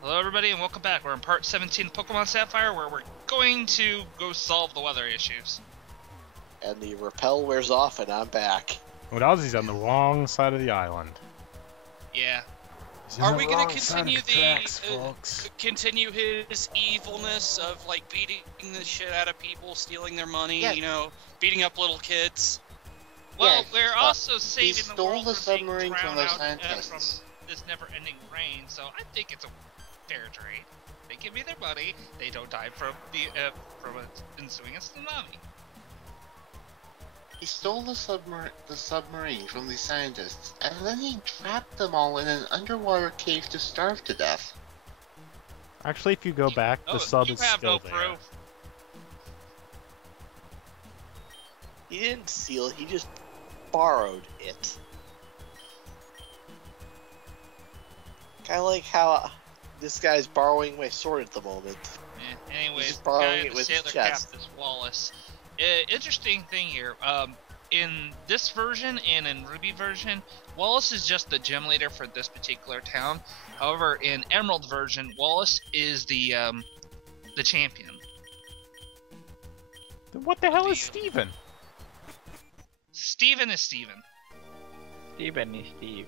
Hello everybody and welcome back. We're in part 17 of Pokemon Sapphire where we're going to go solve the weather issues. And the rappel wears off and I'm back. Ozzy's on the wrong side of the island. Yeah. Are we going to continue continue his evilness of like beating the shit out of people, stealing their money, Yeah. you know, beating up little kids? Well, Yeah, we're also saving the world the from being submarine from drowned those out scientists. from this never-ending rain, so I think it's a fair trade. They give me their money, they don't die from ensuing a tsunami. He stole the submarine from the scientists, and then he trapped them all in an underwater cave to starve to death. Actually, if you go back, the sub you is have still no there. proof. He didn't steal it, he just borrowed it. Kinda like how this guy's borrowing my sword at the moment. Anyways, He's the borrowing guy in it the with sailor his cap chest. is Wallace. Interesting thing here. In this version and in Ruby version, Wallace is just the gym leader for this particular town. However, in Emerald version, Wallace is the champion. Then what the hell is Steven? Steven is Steven. Steven is Steve.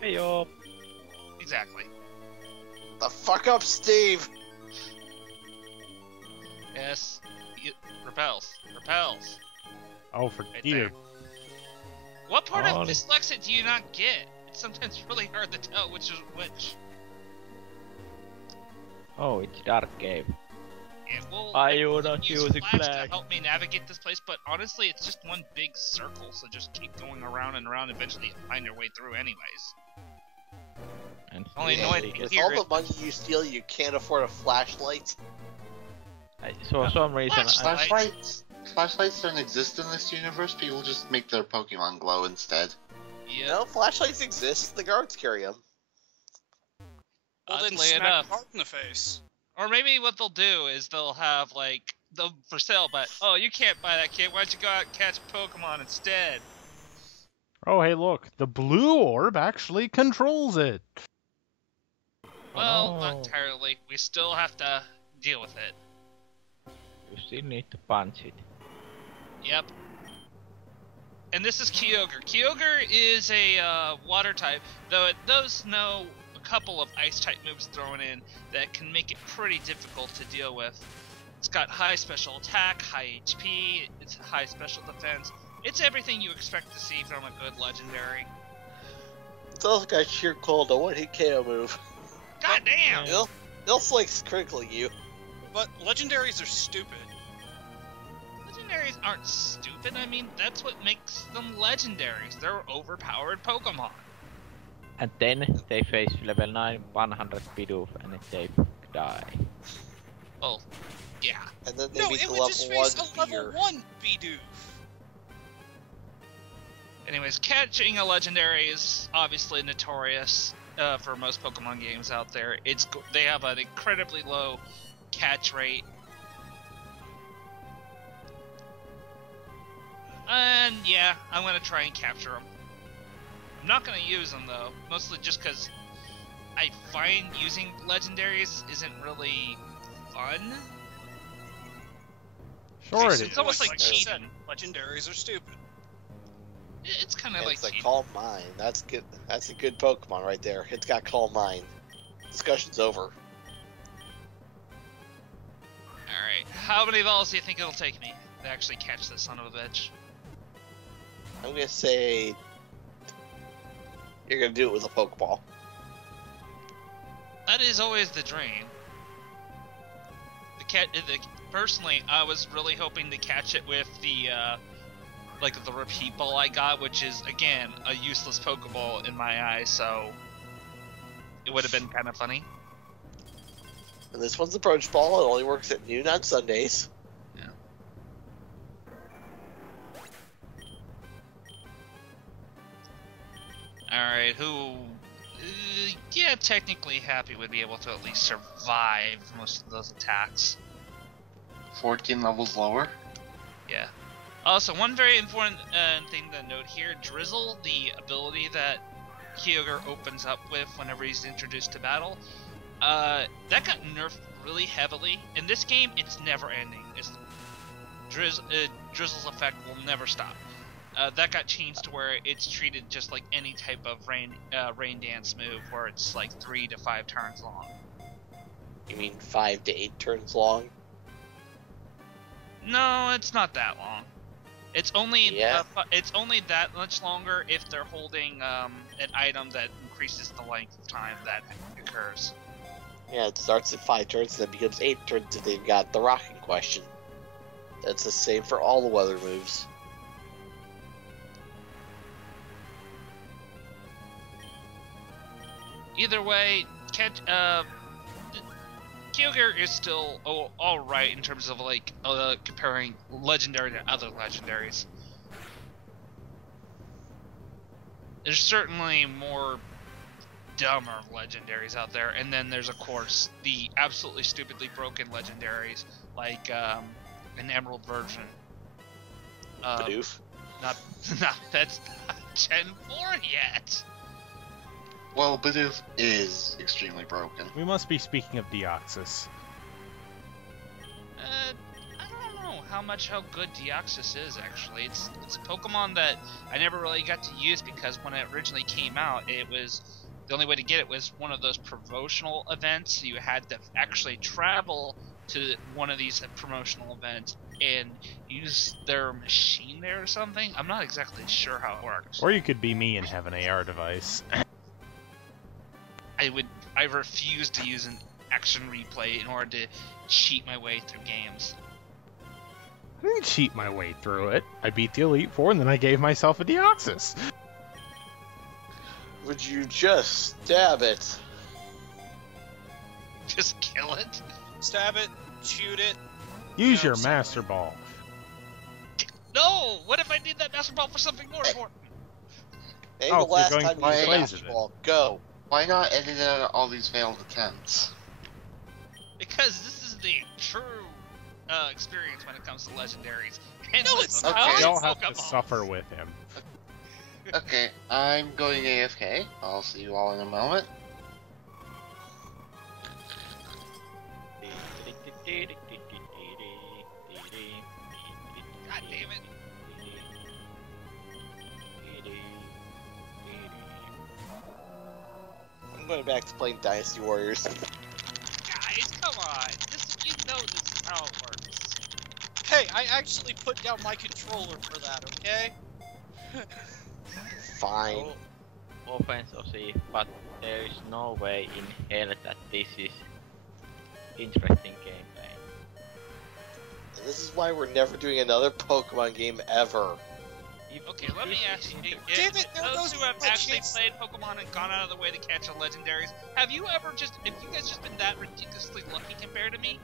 Hey yo. Exactly. The fuck up, Steve! Yes. Repels. Repels. Oh, for Right dear. there. What part Oh. of dyslexia do you not get? It's sometimes really hard to tell which is which. Oh, it's dark game. And we'll I we'll not use using Flash flag. to help me navigate this place, but honestly, it's just one big circle, so just keep going around and around. Eventually, you'll find your way through, anyways. And Only Steven annoying is- thing With here all the money you steal, you can't afford a flashlight. For some reason, Flashlight. Flashlights don't exist in this universe. People just make their Pokemon glow instead. Yeah. No, flashlights exist, the guards carry them. Well, then Oddly smack enough. hard in the face. Or maybe what they'll do is they'll have like they'll for sale, but oh, you can't buy that kid. Why don't you go out and catch Pokemon instead? Oh, hey, look. The blue orb actually controls it. Well, Oh. not entirely. We still have to deal with it. you still need to punch it. Yep. And this is Kyogre. Kyogre is a water type, though it does know a couple of ice type moves thrown in that can make it pretty difficult to deal with. It's got high special attack, high HP, it's high special defense. It's everything you expect to see from a good legendary. It's also got sheer cold, a one-hit KO move. God damn! They'll like crinkling you. But legendaries are stupid. Legendaries aren't stupid. I mean, that's what makes them legendaries. They're overpowered Pokemon. And then they face level 9, 100 Bidoof, and they die. Well, yeah. And then they No, beat it the would level just 1 face a level fear. 1 Bidoof. Anyways, catching a legendary is obviously notorious for most Pokemon games out there. They have an incredibly low catch rate. And yeah, I'm gonna try and capture them. I'm not gonna use them though, mostly just because I find using legendaries isn't really fun. Sure It's it is. almost like I said, cheating. legendaries are stupid. It's kind of like It's like cheating. Calm Mind. That's good. That's a good Pokemon right there. It's got Calm Mind. Discussion's over. Alright, how many balls do you think it'll take me to actually catch this son of a bitch? I'm gonna say you're gonna do it with a Pokeball. That is always the dream. Personally, I was really hoping to catch it with the like the repeat ball I got, which is again a useless Pokeball in my eyes. So it would have been kind of funny. And this one's Approach Ball. It only works at noon on Sundays. Yeah. All right, who? Yeah, technically Happy would be able to at least survive most of those attacks. 14 levels lower. Yeah. Also, one very important thing to note here, Drizzle, the ability that Kyogre opens up with whenever he's introduced to battle. That got nerfed really heavily. In this game, it's never ending. Drizzle's effect will never stop. That got changed to where it's treated just like any type of rain dance move, where it's like 3 to 5 turns long. You mean 5 to 8 turns long? No, it's not that long. It's only it's only that much longer if they're holding an item that increases the length of time that occurs. Yeah, it starts at 5 turns, then becomes 8 turns if they've got the rock in question. That's the same for all the weather moves. Either way, Kyogre is still alright in terms of like comparing legendary to other legendaries. There's certainly more dumber legendaries out there, and then there's of course the absolutely stupidly broken legendaries like an Emerald version. Bidoof? Not that's not Gen 4 yet. Well, Bidoof is extremely broken. We must be speaking of Deoxys. I don't know how good Deoxys is actually. It's a Pokemon that I never really got to use because when it originally came out, it was the only way to get it was one of those promotional events. So you had to actually travel to one of these promotional events and use their machine there or something. I'm not exactly sure how it works. Or you could be me and have an AR device. I refuse to use an action replay in order to cheat my way through games. I didn't cheat my way through it. I beat the Elite Four and then I gave myself a Deoxys. Would you just stab it? Just kill it? Stab it, shoot it. Use your Master Ball. No! What if I need that Master Ball for something more important? Hey, Oh, the last you're time going you to used a play Master it. Ball, go. Why not edit out all these failed attempts? Because this is the true experience when it comes to legendaries. And No, it's not. You Okay. don't have to Pokemon. suffer with him. Okay, I'm going AFK. I'll see you all in a moment. God damn it. I'm going back to playing Dynasty Warriors. Guys, come on. You know this is how it works. Hey, I actually put down my controller for that, okay? Fine. No offense, Ozzy, but there is no way in hell that this is interesting gameplay. And this is why we're never doing another Pokemon game ever. Okay, let me ask you, Damn it, there those goes who have my actually chance. played Pokemon and gone out of the way to catch a legendaries, have you guys just been that ridiculously lucky compared to me?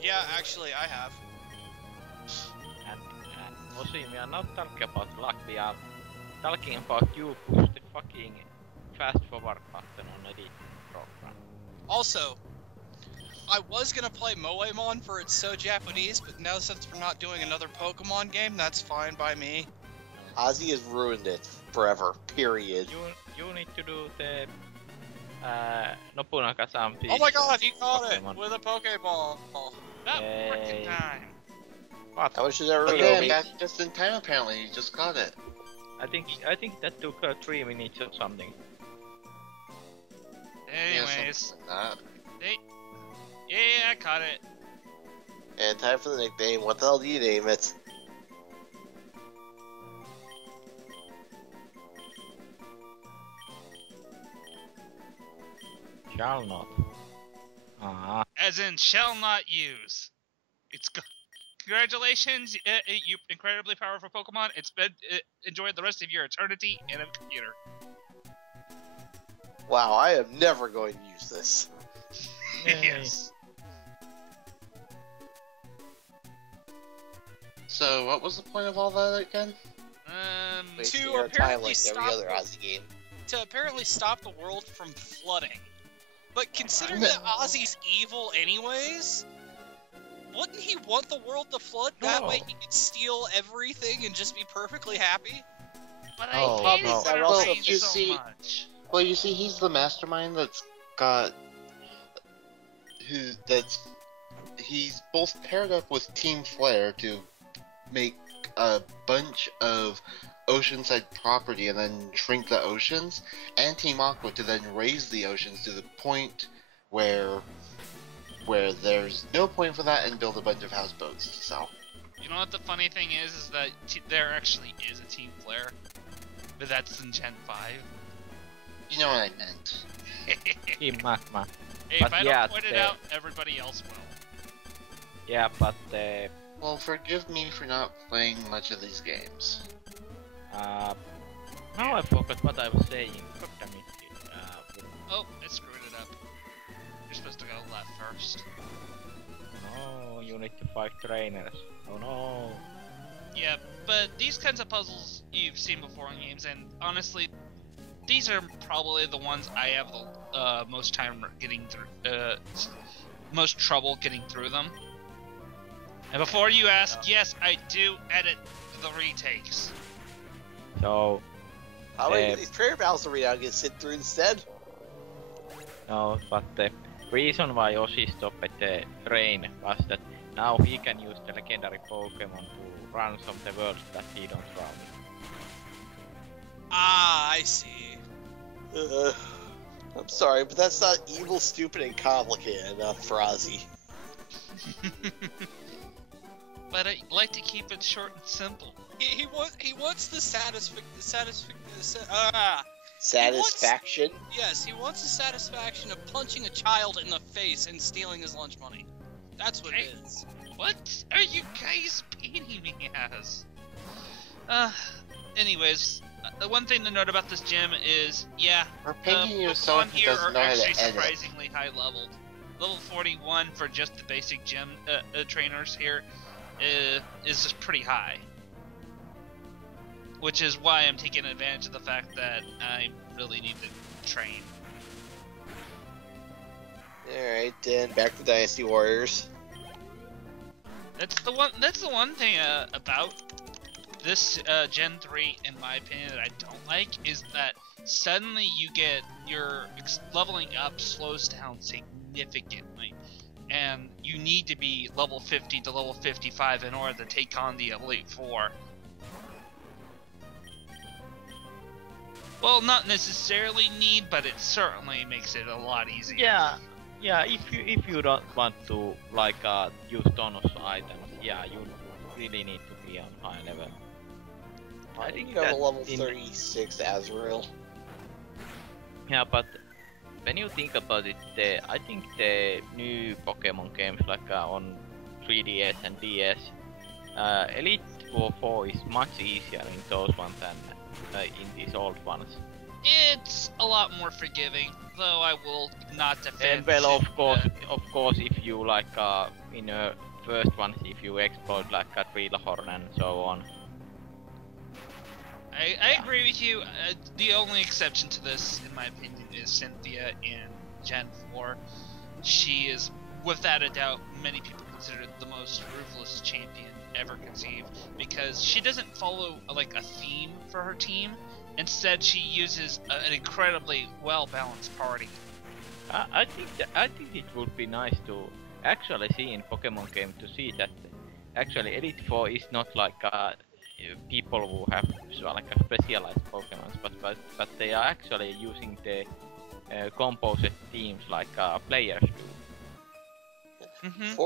Yeah, actually, I have. And Ozzy, we are not talking about luck, we are talking about you push the fucking fast forward button on the program. Also, I was gonna play Moemon for It's So Japanese, but now since we're not doing another Pokemon game, that's fine by me. Ozzy has ruined it forever. Period. You need to do the Nobunaka-san Oh my god, he caught Pokemon. it with a Pokeball. About Yay. freaking time. What? How much does that ruin Okay, I'm me? back just in time apparently. You just got it. I think that took 3 minutes or something. Yeah, Anyways, something like that. yeah, I caught it. And time for the nickname. What the hell do you name it? Shall not. Ah. As in, shall not use. Congratulations, you incredibly powerful Pokemon. Enjoy the rest of your eternity in a computer. Wow, I am never going to use this. Yay. Yes. So, what was the point of all that again? Wasting To our time apparently like every stop other the- Ozzy game. To apparently stop the world from flooding. But considering that Ozzy's evil anyways, wouldn't he want the world to flood? That No. way he could steal everything and just be perfectly happy? But Oh, I hated no. Center Well, Range you so see- much. Well, you see, he's the mastermind that's got he's both paired up with Team Flare to make a bunch of oceanside property and then shrink the oceans, and Team Aqua to then raise the oceans to the point where there's no point for that and build a bunch of houseboats to sell. You know what the funny thing is that there actually is a Team Flare, but that's in Gen 5. You know what I meant. Team Magma. Hey, But if I yeah, don't point it out, everybody else will. Yeah, but Well, forgive me for not playing much of these games. now I forgot what I was saying. God damn it. Oh, I screwed it up. You're supposed to go left first. No, you need to fight trainers. Oh no. Yeah, but these kinds of puzzles you've seen before in games, and honestly, these are probably the ones I have the most time getting through, most trouble getting through them. And before you ask, yes, I do edit the retakes. So, How do I get these prayer battles to read out and get sit through instead? no, but the reason why Yoshi stopped the rain was that now he can use the legendary Pokemon to ransom the world that he don't drown. Ah, I see. I'm sorry, but that's not evil, stupid, and complicated enough for Ozzy. But I like to keep it short and simple. He wants the satisfaction. Yes, he wants the satisfaction of punching a child in the face and stealing his lunch money. That's what it is. What are you guys painting me as? Anyways, the one thing to note about this gym is, yeah, We're the painting you Pokemon someone who here doesn't are know how actually to edit. surprisingly high leveled. Level 41 for just the basic gym trainers here is just pretty high. Which is why I'm taking advantage of the fact that I really need to train. Alright, then back to Dynasty Warriors. That's the one thing about this Gen 3, in my opinion, that I don't like, is that suddenly your leveling up slows down significantly, and you need to be level 50 to level 55 in order to take on the Elite Four. Well, not necessarily need, but it certainly makes it a lot easier. Yeah. If you don't want to use Thanos items, yeah, you really need to be on high level. I think you have a that level 36 Azrael. Yeah, but when you think about it, I think the new Pokemon games on 3DS and DS, Elite 4 is much easier in those ones than in these old ones. It's a lot more forgiving, though I will not defend. And well, of course, if you in first ones, if you explode a Drillhorn and so on. I agree with you. The only exception to this, in my opinion, is Cynthia in Gen 4. She is, without a doubt, many people consider the most ruthless champion ever conceived, because she doesn't follow a theme for her team. Instead, she uses an incredibly well-balanced party. I think it would be nice to actually see in Pokemon game to see that actually Elite 4 is not people who have specialized Pokemon, but they are actually using the composite teams like players do. Mm-hmm.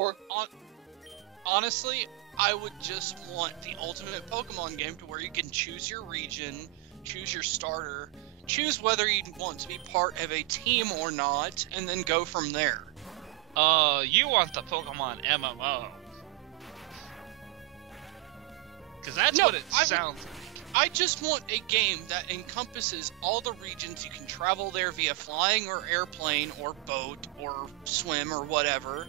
Honestly, I would just want the ultimate Pokemon game to where you can choose your region, choose your starter, choose whether you want to be part of a team or not, and then go from there. You want the Pokemon MMO. Because that's what it sounds like. I just want a game that encompasses all the regions. You can travel there via flying or airplane or boat or swim or whatever.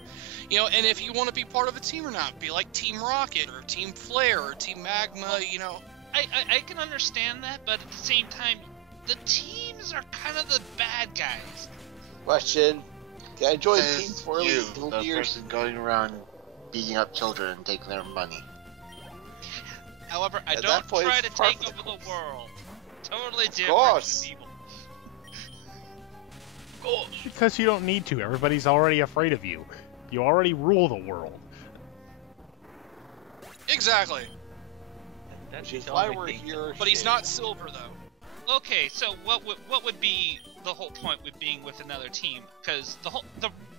And if you want to be part of a team or not, be like Team Rocket or Team Flare or Team Magma, I can understand that, but at the same time, the teams are kind of the bad guys. Question: can I join teams for you, the years? person going around beating up children and taking their money? However, I At don't that point, try it's to part take of over the world. Totally different course. than evil. Because you don't need to. Everybody's already afraid of you. You already rule the world. Exactly. That's Which is the why only we're thing. here. But he's shit. not silver though. Okay, so what would be the whole point with being with another team? Because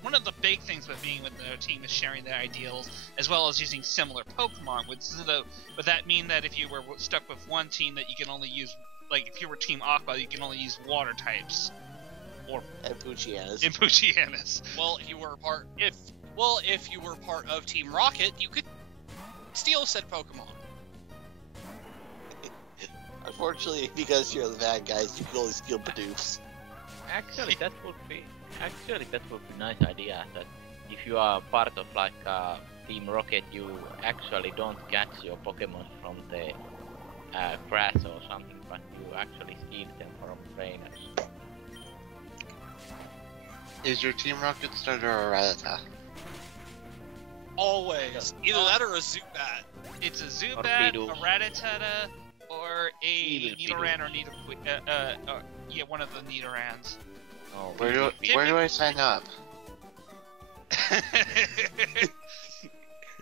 one of the big things with being with another team is sharing their ideals, as well as using similar Pokemon. Would that mean that if you were stuck with one team, that you can only use, like if you were Team Aqua, you can only use water types, or And Puchianas. in Puchianas? Well, if you were part of Team Rocket, you could steal said Pokemon. Unfortunately, because you're the bad guys, you can only steal Bidoofs. Actually, that would be nice idea. That if you are part of like Team Rocket, you actually don't catch your Pokemon from the grass or something, but you actually steal them from trainers. Is your Team Rocket starter a Rattata? Always. Either that or a Zubat. It's a Zubat, Bidoof. a Rattata, or a Evil Nidoran or Bidoof. yeah, one of the Nidorans. Oh, Where do I sign up?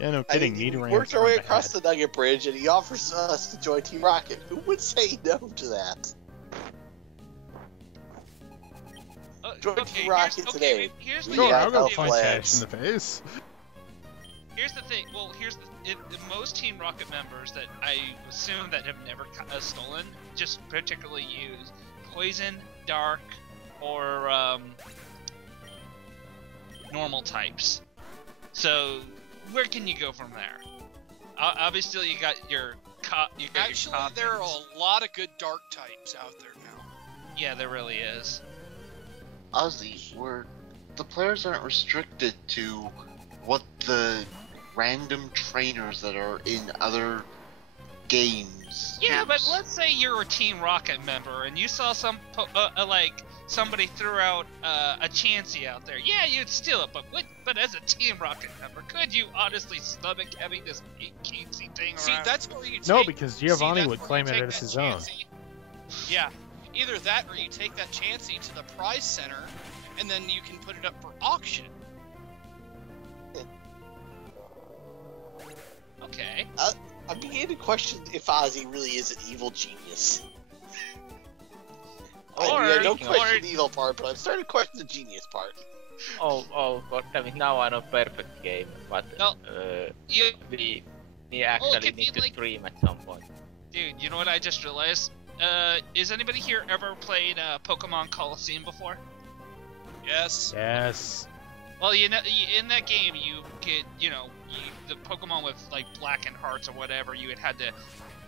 Yeah, no I kidding. mean, he Nidorans worked our are way bad. across the Nugget Bridge, and he offers us to join Team Rocket. Who would say no to that? Join Team Rocket today. Here's We the Sure, got I'll go Alpha punch Labs. Ash in the face. Here's the thing. Well, most Team Rocket members that I assume that have never stolen just particularly use Poison, Dark, or normal types. So where can you go from there? Obviously, you got your Actually, there are a lot of good dark types out there now. Yeah, there really is. Ozzy, the players aren't restricted to what the random trainers that are in other games. Yeah, but use. let's say you're a Team Rocket member and you saw somebody threw out a Chansey out there. Yeah, you'd steal it, but as a Team Rocket member, could you honestly stomach having this Chansey thing around? See, that's where you take... No, because Giovanni that's would where claim you it take as that his own. Chansey. Yeah, either that or you take that Chansey to the prize center, and then you can put it up for auction. Okay. I'm beginning to question if Ozzy really is an evil genius. I don't question the evil part, but I'm starting to question the genius part. oh, god damn it! Now I know perfect game, but No, you, we actually could be need to like- stream at some point. dude, you know what I just realized? Is anybody here ever played Pokemon Coliseum before? Yes. Yes. Well, in that game, you get, the Pokemon with, like, blackened hearts or whatever, you had to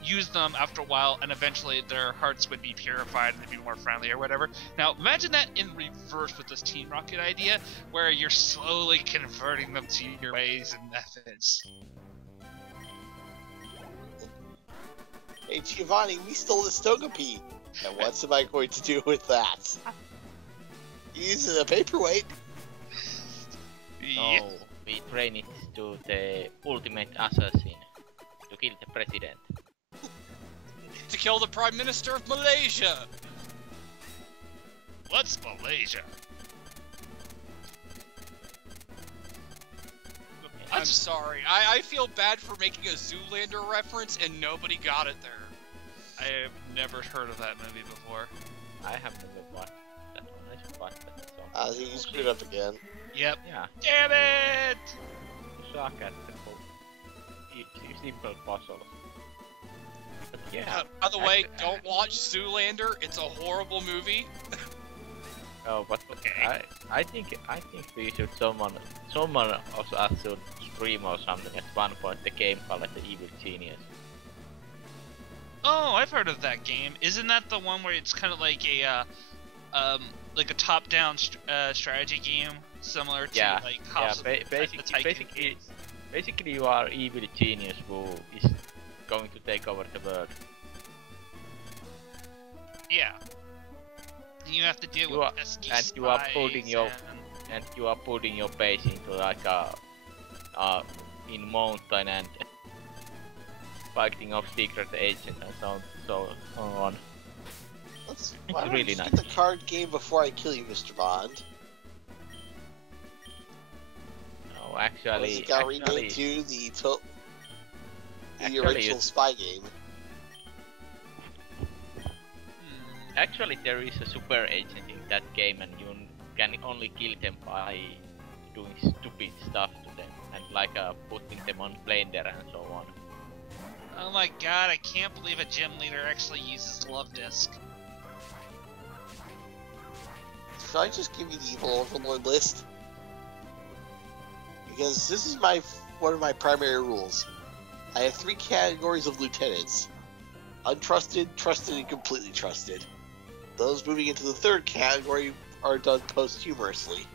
use them after a while, and eventually their hearts would be purified and they'd be more friendly or whatever. Now, imagine that in reverse with this Team Rocket idea, where you're slowly converting them to your ways and methods. Hey, Giovanni, we stole the Togepi. And what am I going to do with that? Use it as a paperweight. Yeah. No, we train it to the ultimate assassin to kill the president. To kill the Prime Minister of Malaysia. What's Malaysia? I'm sorry. I feel bad for making a Zoolander reference and nobody got it there. I have never heard of that movie before. I have never watched that one. I should watch that song. Ozzy, you screwed up again. Yep. Yeah, Damn it! suck at the simple puzzle. But yeah. By the way, actually- don't watch Zoolander. It's a horrible movie. Oh, but Okay. I think we should someone of us should stream or something at one point the game called The Evil Genius. Oh, I've heard of that game. Isn't that the one where it's kind of like a top-down strategy game, similar to Yeah, like yeah. House of the Tycoon Basically, games? basically you are evil genius who is going to take over the world. Yeah. And you have to deal You with are- pesky and you are putting spies your- and- And you are putting your base into like a in mountain and fighting off secret agents and so on. Why don't really you nice. get the card game before I kill you, Mr. Bond? No, actually, it got remade to the Actually, original spy game. actually there is a super agent in that game, and you can only kill them by doing stupid stuff to them, and like putting them on blender and so on. Oh my god, I can't believe a gym leader actually uses Love Disc. Should I just give you the evil overlord list? Because this is one of my primary rules. I have 3 categories of lieutenants. Untrusted, trusted, and completely trusted. Those moving into the 3rd category are done posthumously.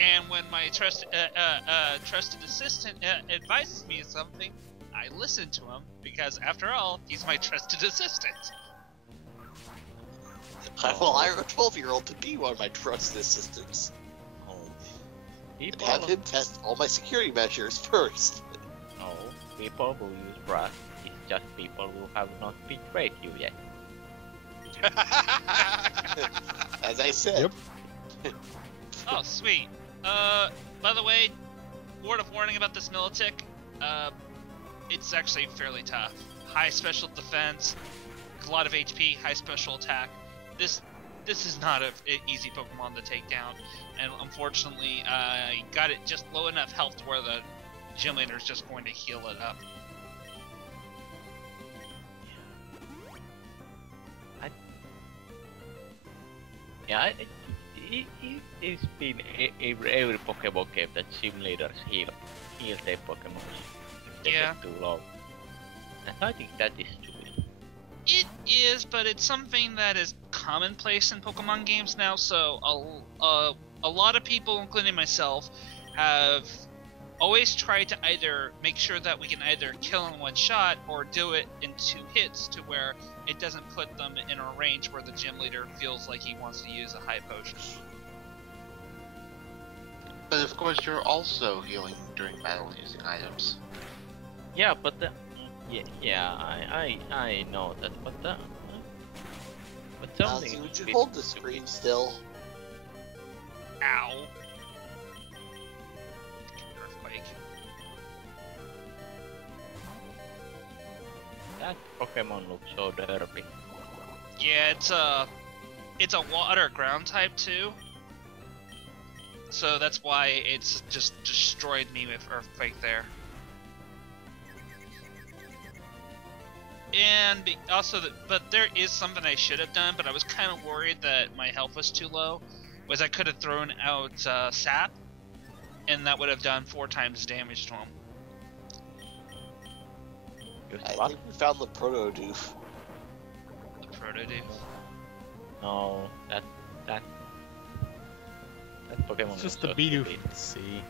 And when my trusted assistant advises me of something, I listen to him, because after all, he's my trusted assistant. I will hire a 12-year-old to be one of my trusted assistants. And People, have him test all my security measures first. no, people who use brass is just people who have not betrayed you yet. As I said. Yep. Oh, sweet. By the way, word of warning about this Militic. It's actually fairly tough. High special defense, a lot of HP, high special attack. This is not an easy Pokemon to take down, and unfortunately, I got it just low enough health to where the gym leader is just going to heal it up. It's been every Pokemon game that gym leaders heal their Pokemon if they Yeah. get too low. And I think that is stupid. It is, but it's something that is commonplace in Pokemon games now, so a lot of people, including myself, have always tried to either make sure that we can either kill in one shot or do it in 2 hits to where it doesn't put them in a range where the gym leader feels like he wants to use a high potion. But of course, you're also healing during battle using items. Yeah, but I know that, but something. Would you hold the screen still? Ow. Earthquake. That Pokemon looks so derpy. Yeah, it's a water ground type too. So that's why it's just destroyed me with Earthquake there. And but there is something I should have done, but I was kind of worried that my health was too low. Was I could have thrown out Sap, and that would have done 4 times damage to him. I think we found the Protodoof. The Protodoof. No, that Pokemon It's just is the so Bidoof. stupid. See.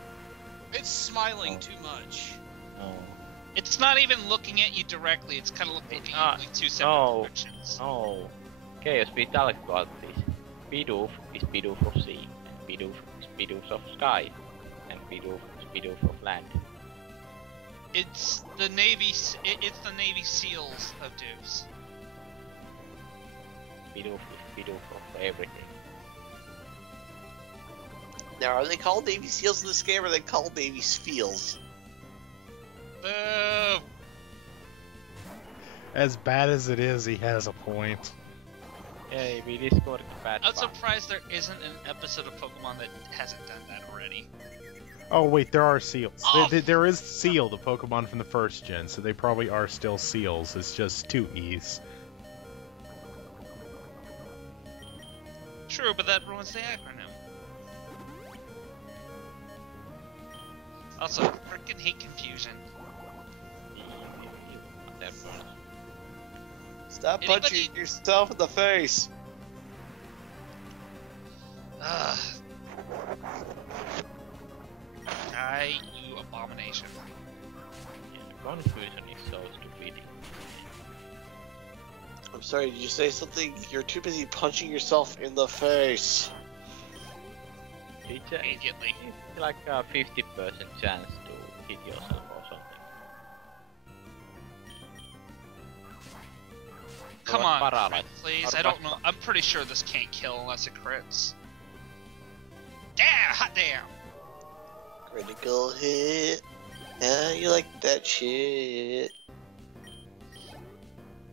It's smiling Oh. too much. No. It's not even looking at you directly. It's kind of looking at you like 2 separate no. directions. No. Chaos, we talk about this. Bidoof is Bidoof of sea, and Bidoof is Bidoof of sky, and Bidoof is Bidoof of land. It's the Navy. It's the Navy SEALs of Doofs. Bidoof is Bidoof of everything. Now, are they called Navy SEALs in this game, or are they called Navy SEALs? Boo! As bad as it is, he has a point. Yay, we discovered bad I'm part. surprised there isn't an episode of Pokemon that hasn't done that already. Oh wait, there are seals. Oh. There is Seal, the Pokemon from the first gen, so they probably are still seals. It's just 2 E's. True, but that ruins the acronym. Also, frickin' hate confusion. Stop Anybody- punching yourself in the face. Ugh. Die, you abomination. Confusion is so stupid. I'm sorry, did you say something? You're too busy punching yourself in the face. It's Immediately. like a 50% chance to hit yourself or something. come was on, paralyzed. please. Or I don't was- know. I'm pretty sure this can't kill unless it crits. Yeah, hot damn. Critical hit. Yeah, you like that shit.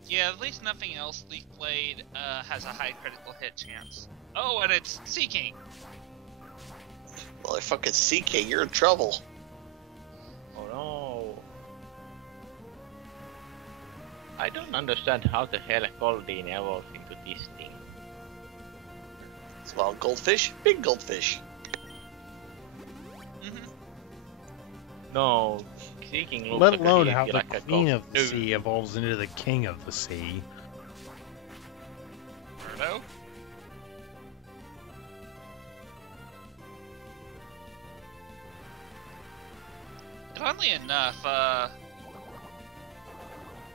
Yeah, at least nothing else Leaf Blade has a high critical hit chance. Oh, and it's Seeking. Well, I fucking CK, you're in trouble. Oh no. I don't understand how the hell Goldeen evolved into this thing. Small goldfish, big goldfish. Mm-hmm. No, Seeking looks Let like alone a, how the like a queen gold- of the sea evolves into the king of the sea. Birdo? Funnily enough,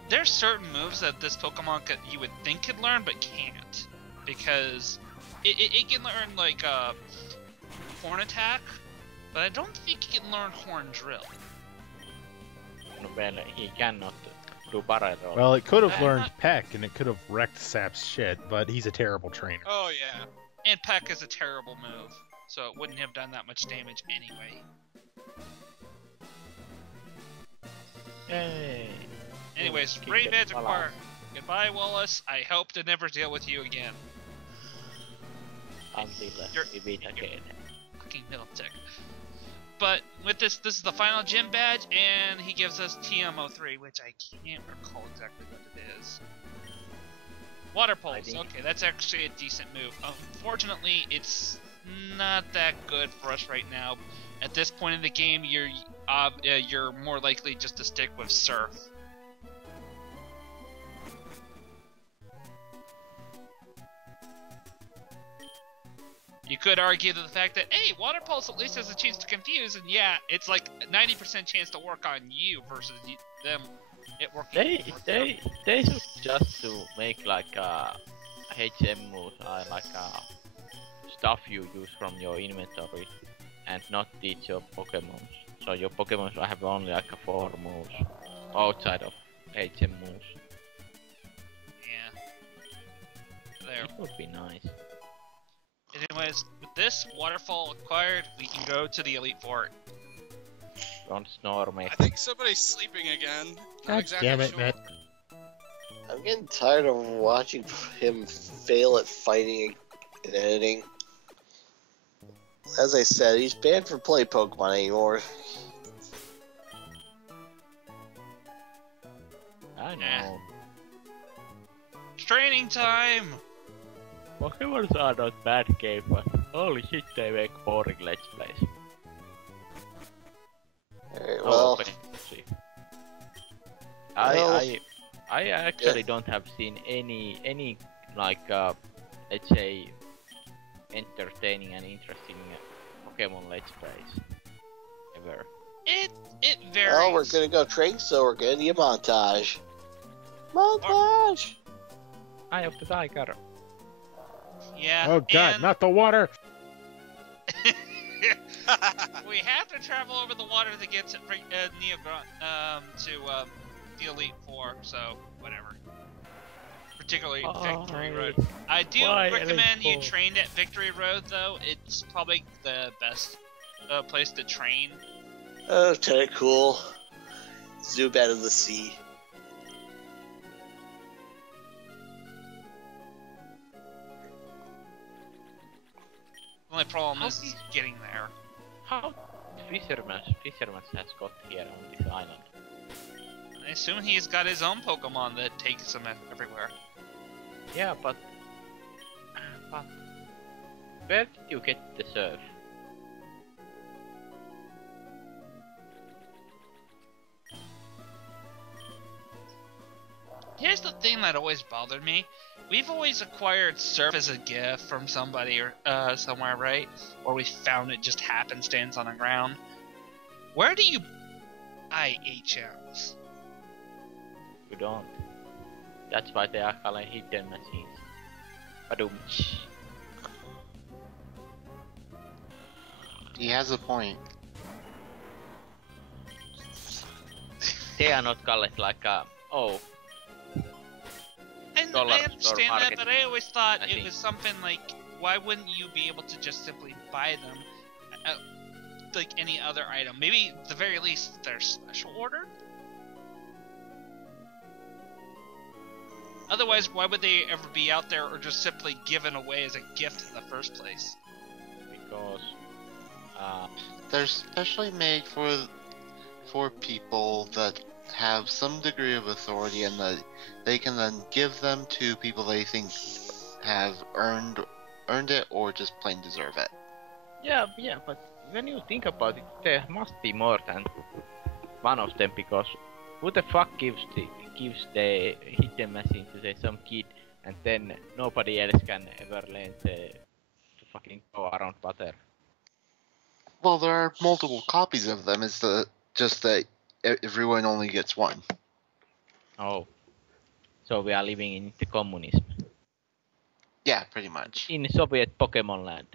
there's certain moves that this Pokemon you would think could learn, but can't. Because it can learn, like, Horn Attack, but I don't think it can learn Horn Drill. Well, he cannot do barrel roll. Well, it could have I'm learned not- Peck, and it could have wrecked Sap's shit, but he's a terrible trainer. Oh yeah. And Peck is a terrible move, so it wouldn't have done that much damage anyway. Yay. Anyways, Kick Brave it, Edge voila. acquired. Goodbye, Wallace. I hope to never deal with you again. Until You're- we meet again. Fucking Militech. But with this is the final gym badge, and he gives us TM03, which I can't recall exactly what it is. Water Pulse. think- Okay, that's actually a decent move. Unfortunately, it's not that good for us right now. At this point in the game, you're more likely just to stick with Surf. You could argue that the fact that, hey, Water Pulse at least has a chance to confuse, and yeah, it's like a 90% chance to work on you versus them it working. They should just to make like HM moves, like stuff you use from your inventory, and not teach your Pokemon. So your Pokemon have only like 4 moves outside of HM moves. Yeah. There. It would be nice. Anyways, with this waterfall acquired, we can go to the Elite Four. Don't snore, mate. I think somebody's sleeping again. Not God exactly damn it, sure. Matt. I'm getting tired of watching him fail at fighting and editing. As I said, he's banned from play Pokemon anymore. I know. It's training time! Pokemon are not bad game, but holy shit, they make boring Let's Plays. Alright, Oh, well, let's see. Well, I actually don't have seen any like let's say entertaining and interesting Pokemon Let's Plays ever. It varies. well, we're gonna go train, so we're gonna need a montage. Montage! Eye of the Tiger. Yeah. Oh god, and not the water! we have to travel over the water to get to the Elite Four, so whatever. Particularly Victory Road. I do Why recommend you Elite Four? train at Victory Road, though. It's probably the best place to train. Oh, kinda cool. Zubat of the sea. The only problem How is do you- getting there. How Fisherman has got here on this island? I assume he's got his own Pokemon that takes him everywhere. Yeah, but where did you get the surf? Here's the thing that always bothered me. We've always acquired Surf as a gift from somebody or somewhere, right? Or we found it just happenstance on the ground. Where do you buy HMs? You don't. That's why they are called hidden machines. Badum. He has a point. They are not called like oh, I mean, dollar I store understand that, market. but I always thought I it think. was something like, why wouldn't you be able to just simply buy them, like any other item? Maybe at the very least they're special ordered. Otherwise, why would they ever be out there or just simply given away as a gift in the first place? Because They're specially made for people that have some degree of authority, and that they can then give them to people they think have earned it or just plain deserve it. yeah, but when you think about it, there must be more than one of them, because who the fuck gives the hidden machine to say some kid, and then nobody else can ever learn to fucking go around butter? Well, there are multiple copies of them. It's just that everyone only gets one. Oh, so we are living in the communism Yeah, pretty much. in Soviet Pokemon land.